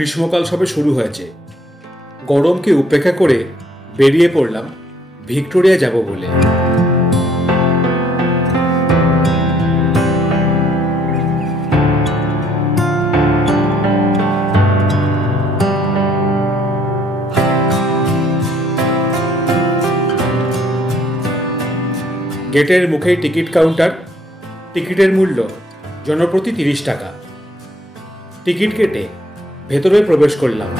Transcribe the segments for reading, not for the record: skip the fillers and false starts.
গ্রীষ্মকাল সবে শুরু হয়েছে। গরমকে উপেক্ষা করে বেরিয়ে পড়লাম ভিক্টোরিয়া যাব বলে। গেটের মুখেই টিকিট কাউন্টার। টিকিটের মূল্য জনপ্রতি 30 টাকা। টিকিট কেটে ভেতরে প্রবেশ করলাম।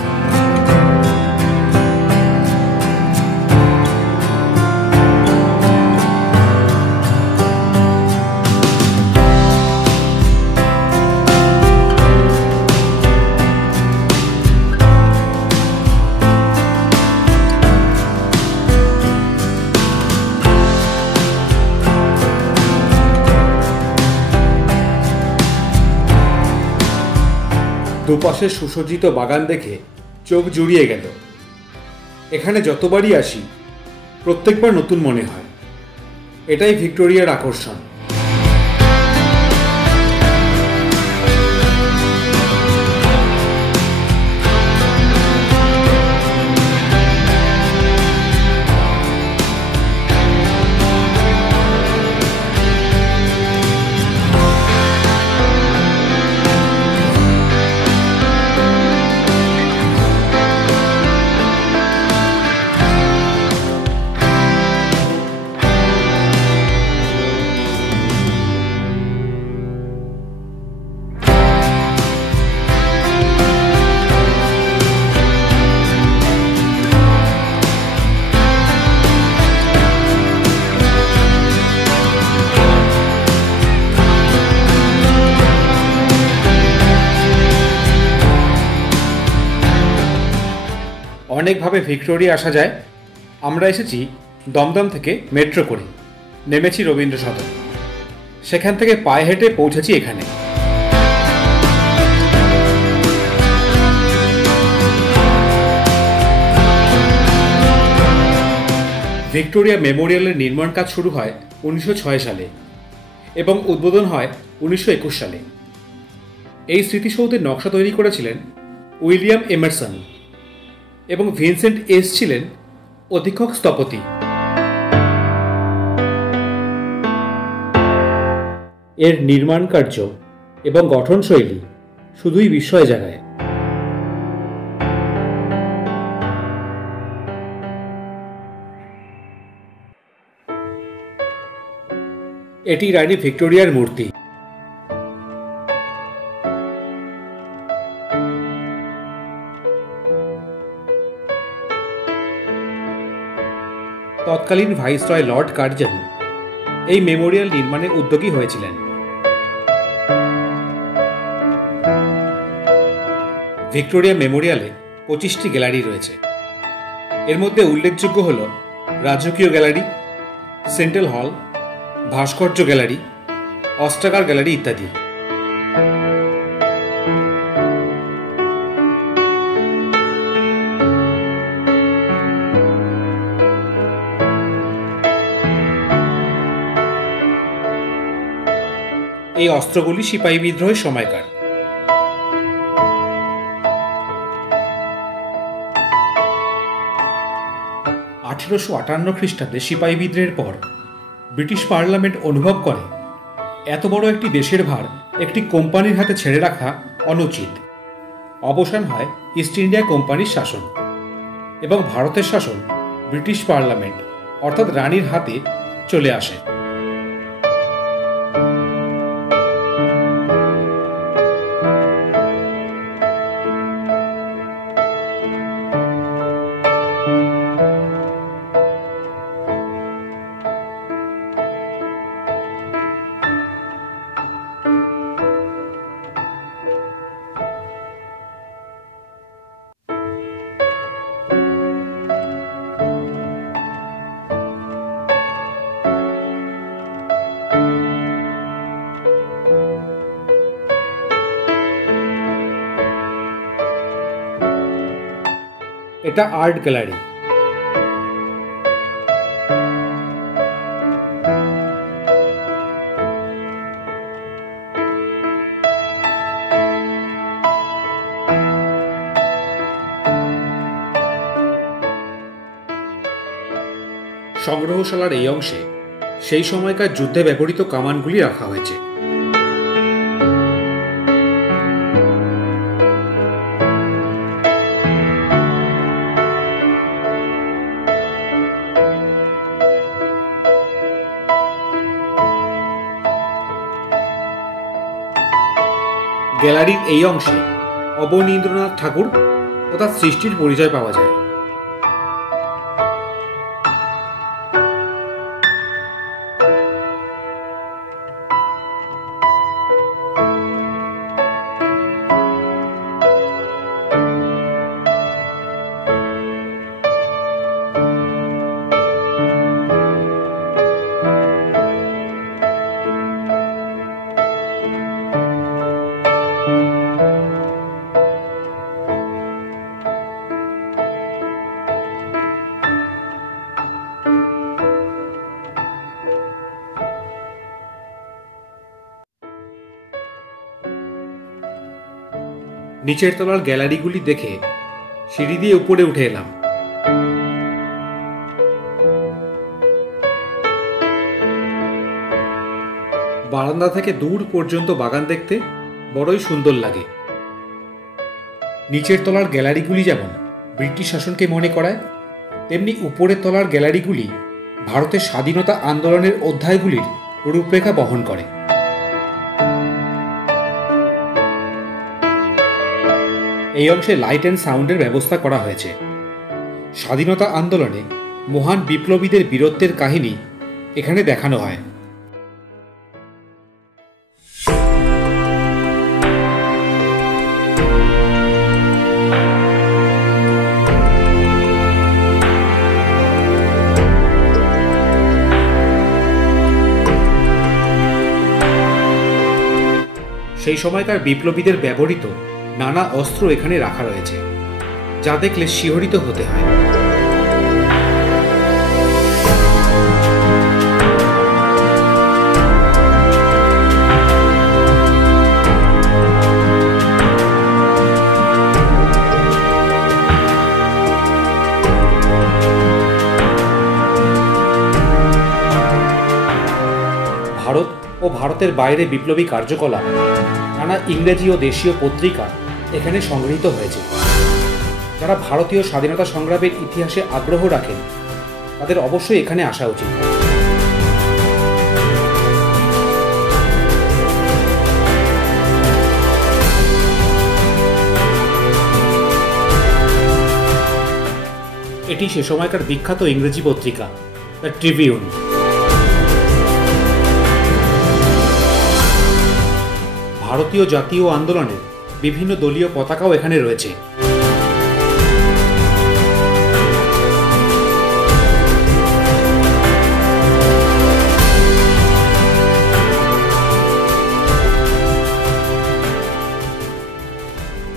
দুপাশে সুসজ্জিত বাগান দেখে চোখ জুড়িয়ে গেল। এখানে যতবারই আসি প্রত্যেকবার নতুন মনে হয়। এটাই ভিক্টোরিয়ার আকর্ষণ। অনেকভাবে ভিক্টোরিয়া আসা যায়। আমরা এসেছি দমদম থেকে মেট্রো করে, নেমেছি রবীন্দ্র সদন, সেখান থেকে পায়ে হেঁটে পৌঁছেছি এখানে। ভিক্টোরিয়া মেমোরিয়ালের নির্মাণ কাজ শুরু হয় 1906 সালে এবং উদ্বোধন হয় 1921 সালে। এই স্মৃতিসৌধের নকশা তৈরি করেছিলেন উইলিয়াম এমারসন এবং ভিনসেন্ট এস ছিলেন অধীক্ষক স্থপতি। এর নির্মাণ কার্য এবং গঠনশৈলী শুধুই বিস্ময় জাগায়। এটি রানী ভিক্টোরিয়ার মূর্তি। তৎকালীন ভাইসরয় লর্ড কার্জন এই মেমোরিয়াল নির্মাণে উদ্যোগী হয়েছিলেন। ভিক্টোরিয়া মেমোরিয়ালে 25টি গ্যালারি রয়েছে। এর মধ্যে উল্লেখযোগ্য হল রাজকীয় গ্যালারি, সেন্ট্রাল হল, ভাস্কর্য গ্যালারি, অস্ত্রাগার গ্যালারি ইত্যাদি। এই অস্ত্রগুলি সিপাহী বিদ্রোহের সময়কার। 1858 খ্রিস্টাব্দে সিপাহী বিদ্রোহের পর ব্রিটিশ পার্লামেন্ট অনুভব করে এত বড় একটি দেশের ভার একটি কোম্পানির হাতে ছেড়ে রাখা অনুচিত। অবসান হয় ইস্ট ইন্ডিয়া কোম্পানির শাসন এবং ভারতের শাসন ব্রিটিশ পার্লামেন্ট অর্থাৎ রানীর হাতে চলে আসে। এটা আর্ট গ্যালারি। সংগ্রহশালার এই অংশে সেই সময়কার যুদ্ধে ব্যবহৃত কামানগুলি রাখা হয়েছে। গ্যালারির এই অংশে অবনীন্দ্রনাথ ঠাকুর ও তার সৃষ্টির পরিচয় পাওয়া যায়। নিচের তলার গ্যালারিগুলি দেখে সিঁড়ি দিয়ে উপরে উঠে এলাম। বারান্দা থেকে দূর পর্যন্ত বাগান দেখতে বড়ই সুন্দর লাগে। নিচের তলার গ্যালারিগুলি যেমন ব্রিটিশ শাসনকে মনে করায়, তেমনি উপরের তলার গ্যালারিগুলি ভারতের স্বাধীনতা আন্দোলনের অধ্যায়গুলির রূপরেখা বহন করে। এই অংশে লাইট অ্যান্ড সাউন্ডের ব্যবস্থা করা হয়েছে। স্বাধীনতা আন্দোলনে মহান বিপ্লবীদের বীরত্বের কাহিনী এখানে দেখানো হয়। সেই সময়কার বিপ্লবীদের ব্যবহৃত নানা অস্ত্র এখানে রাখা রয়েছে, যা দেখলে শিহরিত হতে হয়। ভারত ও ভারতের বাইরে বিপ্লবী কার্যকলাপ, নানা ইংরেজি ও দেশীয় পত্রিকা এখানে সংগৃহীত হয়েছে। যারা ভারতীয় স্বাধীনতা সংগ্রামের ইতিহাসে আগ্রহ রাখেন তাদের অবশ্যই এখানে আসা উচিত। এটি সে সময়কার বিখ্যাত ইংরেজি পত্রিকা দ্য ট্রিবিউন। ভারতীয় জাতীয় আন্দোলনের বিভিন্ন দলীয় পতাকাও এখানে রয়েছে।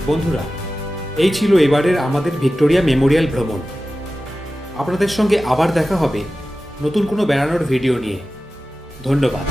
বন্ধুরা, এই ছিল এবারের আমাদের ভিক্টোরিয়া মেমোরিয়াল ভ্রমণ। আপনাদের সঙ্গে আবার দেখা হবে নতুন কোনো বেড়ানোর ভিডিও নিয়ে। ধন্যবাদ।